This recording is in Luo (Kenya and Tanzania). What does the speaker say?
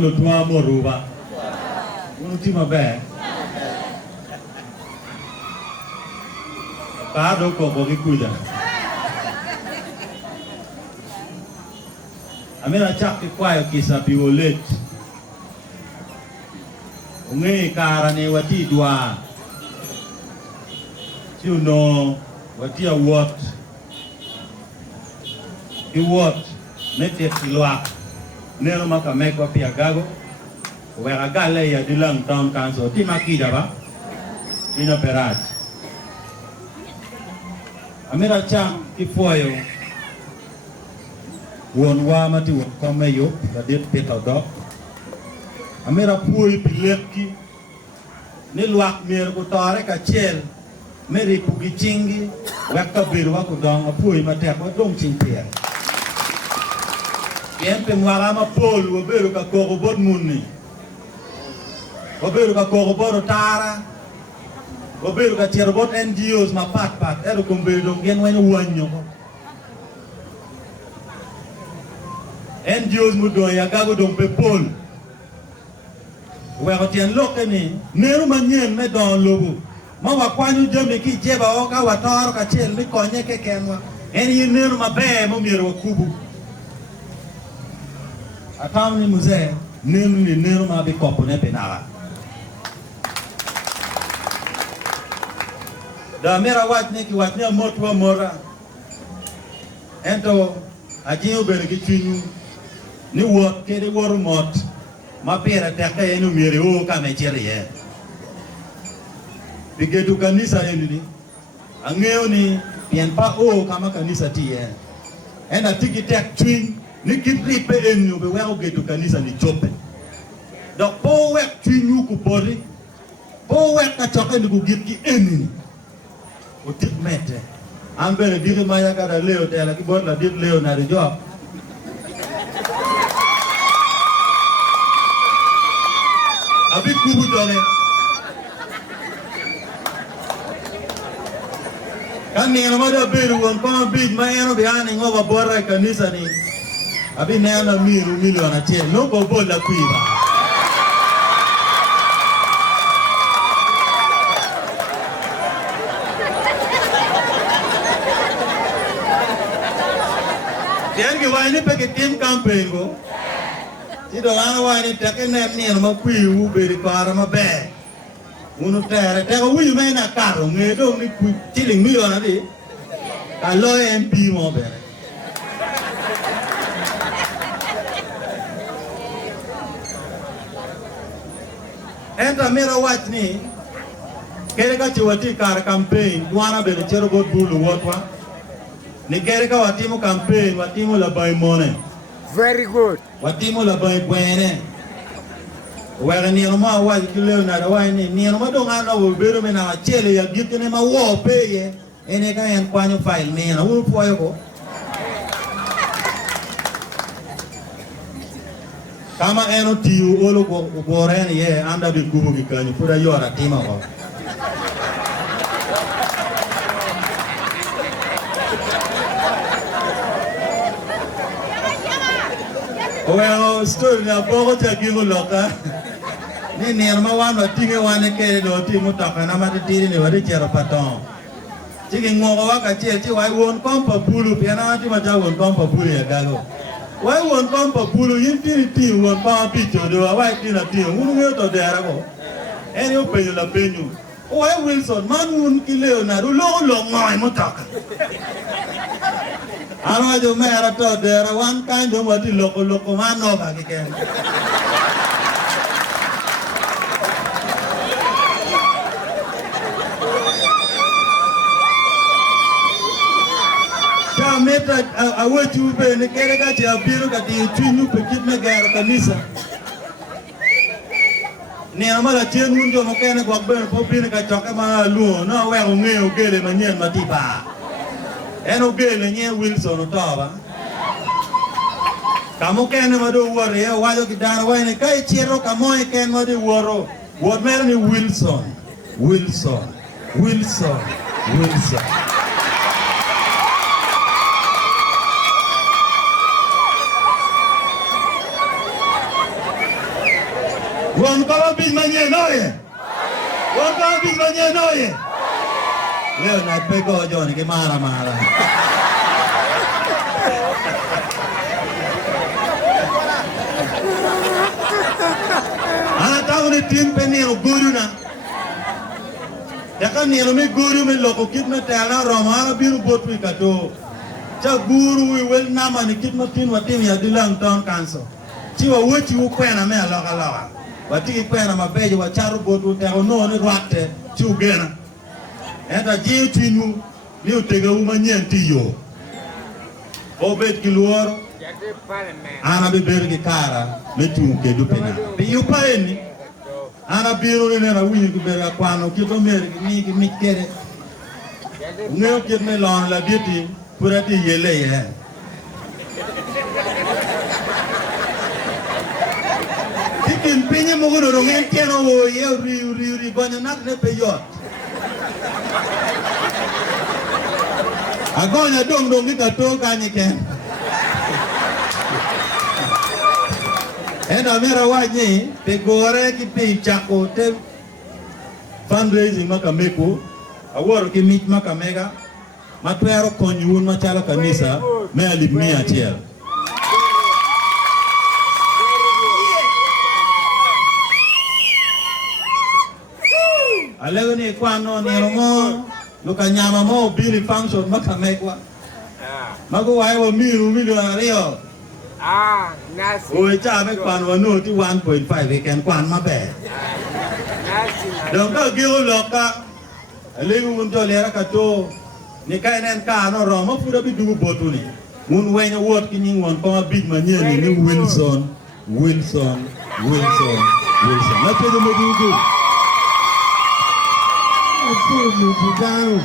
lo tua moruba. Un'ultima beh. Parlo con chi cuida. A me la ciacca qua è chi sa più letto. Un'e cara ne wati dua. You know what you what. You what? Matek Lwak. Nero maka meko pi Agago. Wera gale ya dilang town council. Ti makida ba? Ina perat. Amira chang ki foyo. Wonwa mati Wonkom meyo. Kadet peta dog. Amira pui pileki. Ni Lwak mir kutare ka chel. Meri pugi chingi. Weka biru wako dong. Apui Matek wa dong chingpia. Yen pe mwagama pol waberu ka korobot muni. Waberu ka korobot tara. Waberu ka cherobot NGOs ma pat. Eru kumberu dong gen wanyo wanyo. NGOs mudo ya gago dong pe pol. Weko tien loke ni. Neru manyen me don lobu. Ma wakwanyu jemi ki jeba oka watoro ka chel mi konye ke kenwa. Eni yin neru mabe mo miru wakubu. Atam ni muzee nenu ma bi kopo ne penara. Da mera watne ki watne motwa mora. Ento ajiu bergi tinu ni wot ke de wor mot ma pera teka enu mire o ka me chere ye. Bigedu kanisa enu ni angeo ni pien pa o kama kanisa ti ye. Ena tiki tek twin ni kitri pe enyu be wego getu kanisa ni chope. Dok po wek twinyu ku bori. Po wek ka choke ni ku git ki enyu. O tik mete. Ambele diri maya kada leo tela ki bor la dit leo na rejo. Abic kubu dole. Kan ni nama da beru Wonkom big mayero be ani ngoba bora kanisa ni. Abi nena milu anachia no bobo la kuiba. Tiangi wani peke team campaign go. Tido lana wani teke ni ma kuiu beri para ma be. Unu tere teke wuyu me na karo ngedo ni ku tiling miliona di. Kalau MP mo bere. Enta mera watch ni kere ka chiwati kar campaign duana bele chero bot bulu wotwa ni kere ka watimo campaign watimo la bay mone very good watimo la bay bwene wera ni no ma wa kileo na wa ni no ma donga na wo bero me na chele ya gitene ma wo peye ene ka yan kwanyo file me na wo poyo ko kama eno tiu olo goreni ye anda bi kubu kikanyi pura yora tima ko. Well, story na bogo chakingu loka. Ni nirma wano tinge wane kere do timu taka na matitiri ni wadi chero patong. Chiki ngogo waka chi wai Wonkom pa bulu piana ati macha Wonkom pa bulu ya gago. Why Wonkom pa bulu infinity Wonkom picho do why tina tina unu to dera ko. Eni o penyo la penyo. Why Wilson man un kileo na lo ngoi motaka. Ano jo mera to dera one kind of what loko man no ba kiken. Meta awetu be ne kere ka ti abiru ka ti twinu pe kitne gar kanisa ne amala chen mun jo mokene kwa be po pine ka choka ma lu no we o nge o gele manyen matiba eno gele nye Wilson otoba kamo kene ma do wore ya wajo kidana wa ne kai chero kamo e ken ma de woro wor mer ni Wilson noye. Wonkom bis manye noye. Leo na pego John ke mara. Ana tahu ni tim peniro guru na. Yakan niro me guru me loko kit me tela romara biru botu ikato. Cha guru we wel nama ni kit me tin watim ya dilang town council. Chiwa wuchi ukwena me loka. Watiki kwena mabejo wa charu botu te ono ni rwate chi ugena. Eta je twinu ni utega umanye tiyo. Obet kiluoro. Ana beber ki kara metu ke dupena. Bi yupaeni. Ana biro ni na winyi kubera kwano kito mer ni mikere. Ngeo kit me lon la biti purati yele ye. Tikin pinye mogono rongen keno wo ye ri banyanak ne peyot. Agonya dong ni kato kanyiken. Ena mera waji pegore ki pe chako te fundraising makameko aworo ki mit makamega matwero konyun machala kanisa me alimia chiel. Alego ni kwano ni romo luka nyama mo bili function makamekwa. Mago wae miru ario. Nasi. Oh, cha me kwan wano ti 1.5 we can kwan mabe. Dong ka giu loka. Alego mun jo lera ka to ni kai nen ka no ro mo pura bi du botu ni. Mun wenya wot ki ni won ko big manye ni Wilson. Na te mo du. Apo mu ti daru.